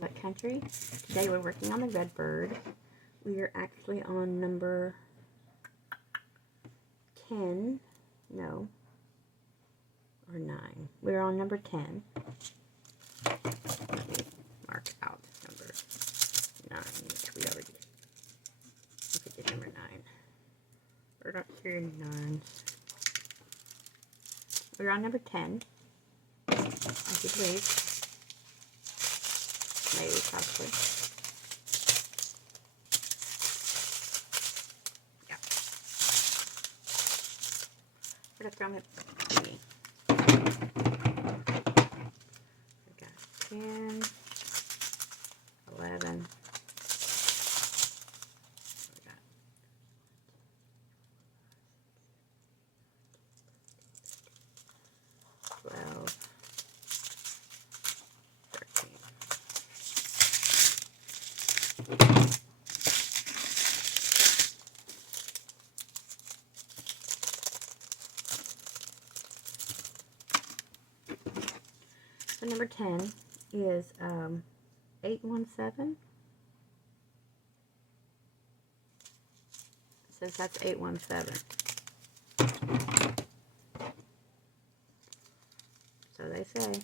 But Country. Today we're working on the red bird. We are actually on number 10. No. Or 9. We're on number 10. Let me mark out number 9, which we already did. We did number 9. We're not here 9. We're on number 10. I did wait. Maybe, possibly. Yeah. We're gonna throw it. We got 10, 11. We got 12. 13. So number 10 is 817. It says that's 817. So they say.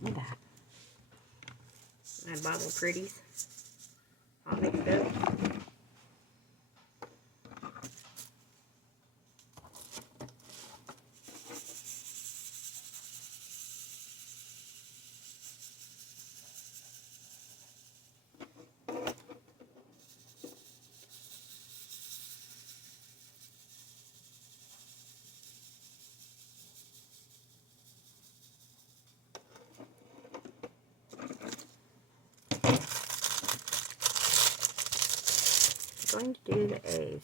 Look at that. My bottle pretties all mixed up. I'm going to do the A's.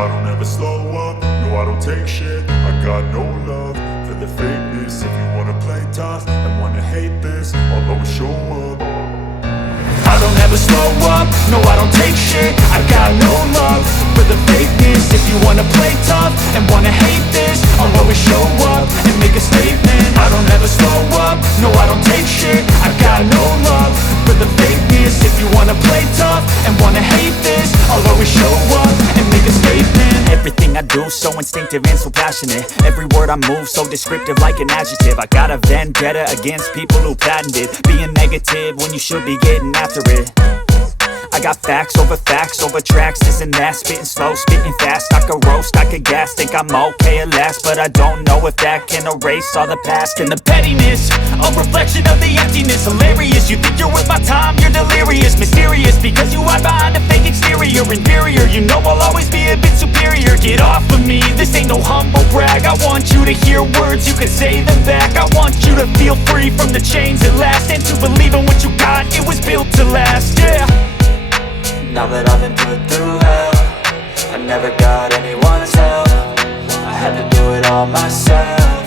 I don't ever slow up, no I don't take shit. I got no love for the fakeness. If you wanna play tough and wanna hate this, I'll always show up. I don't ever slow up, no I don't take shit. I got no love for the fakeness. If you wanna play tough and wanna hate this, I'll always show up and make a statement. I don't ever slow up, no I don't take shit. I got no love for the fakeness. If you wanna play tough and wanna hate this, I'll always show up and make a statement. Everything I do so instinctive and so passionate. Every word I move so descriptive like an adjective. I got a vendetta against people who patented being negative when you should be getting after it. I got facts over tracks, this and that. Spitting slow, spitting fast, I could roast, I could gas. Think I'm okay at last, but I don't know if that can erase all the past. And the pettiness, a reflection of the emptiness. Hilarious, you think you're worth my time, you're delirious. Mysterious, because you hide behind a fake exterior. Inferior, you know I'll always be a bit superior. Get off of me, this ain't no humble brag. I want you to hear words, you can say them back. I want you to feel free from the chains at last, and to believe in what you got, it was built to last, yeah. Now that I've been put through hell, I never got anyone's help. I had to do it all myself.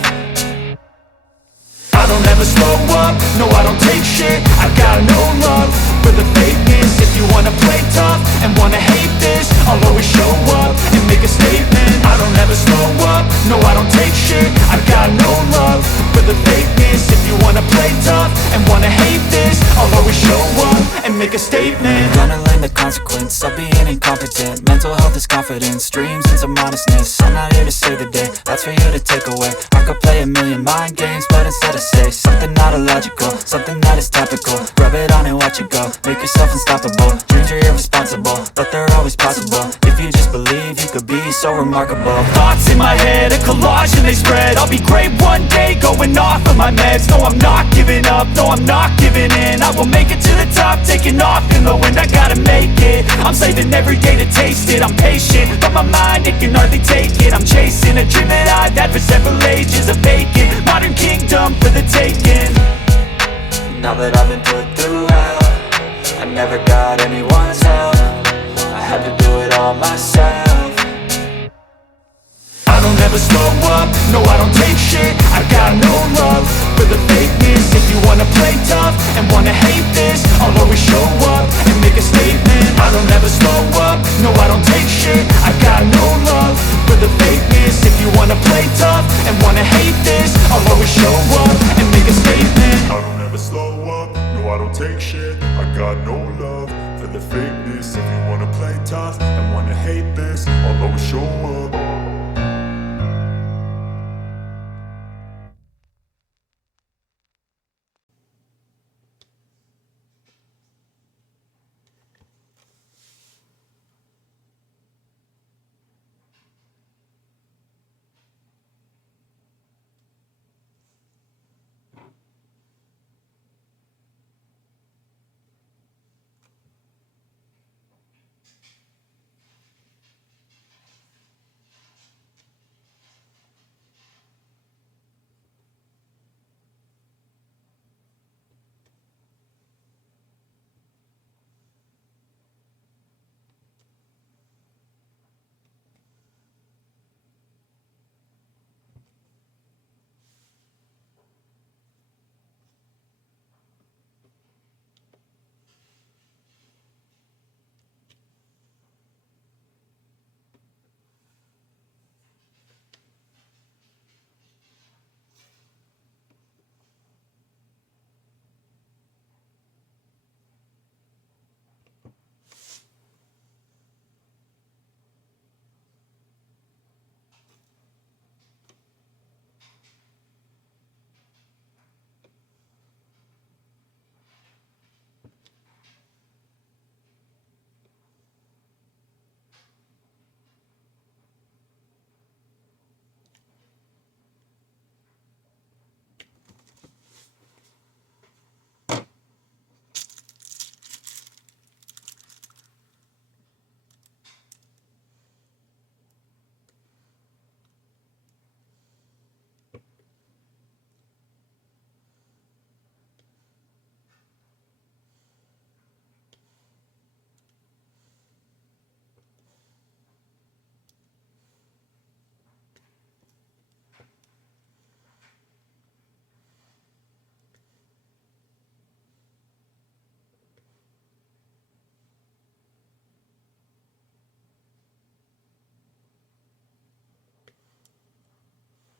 I don't ever slow up, no I don't take shit. I got no love for the fakeness. If you wanna play tough and wanna hate this, I'll always show up and make a statement. I don't ever slow up, no I don't take shit. I got no love for the fakeness. If you wanna play tough and wanna hate this, I'll always show up and make a statement. Gonna learn the consequence of being incompetent. Mental health is confidence, dreams into modestness. I'm not here to save the day, that's for you to take away. I could play a million mind games, but instead I say something not illogical, something that is topical. Rub it on and watch it go, make yourself unstoppable. Dreams are irresponsible, but they're always possible. If you just believe, you could be so remarkable. Thoughts in my head, a collage and they spread. I'll be great one day, going off of my meds. No, I'm not giving up, no, I'm not giving in. I will make it to the top, taking off in the wind. I gotta make it, I'm saving every day to taste it. I'm patient, but my mind, it can hardly take it. I'm chasing a dream that I've had for several ages. A vacant, modern kingdom for the taking. Now that I've been put through hell, I never got anyone's help. I had to do it all myself. I don't ever slow up, no I don't take shit. I got no love for the fakeness. If you wanna play tough and wanna hate this, I'll always show up and make a statement. I don't ever slow up, no I don't take shit. I got no love for the fakeness. If you wanna play tough and wanna hate this, I'll always show up and make a statement. I don't ever slow up, no I don't take shit. I got no love